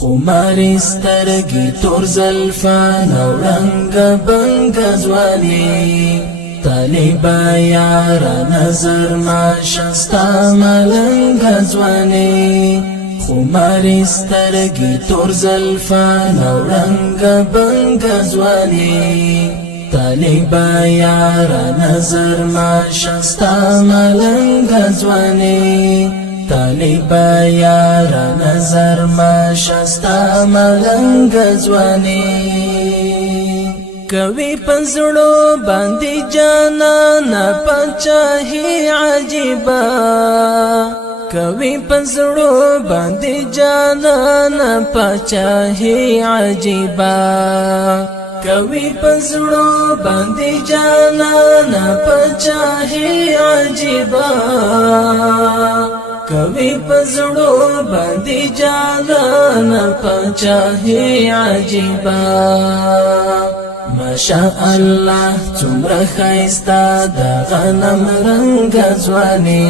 خماري سترګې تور زلفان او رنګ بنګ ځواني طالبا یار نظر ما شستا ملنګ ځواني خماري سترګې تور زلفان او رنګ بنګ ځواني طالبا یار نظر ما شستا ملنګ ځواني طالبا یار نظر ما شستا ملنګ ځواني کوي پزړو باندې جانا پچاهي عجيبا کوي پزړو باندې جانا پچاهي عجيبا کوي پزړو باندې جانا پچاهي عجيبا کوي پزړو باندې جانا پچاهي عجيبا ماشاء الله څومره ښایسته د غنم رنګ ځواني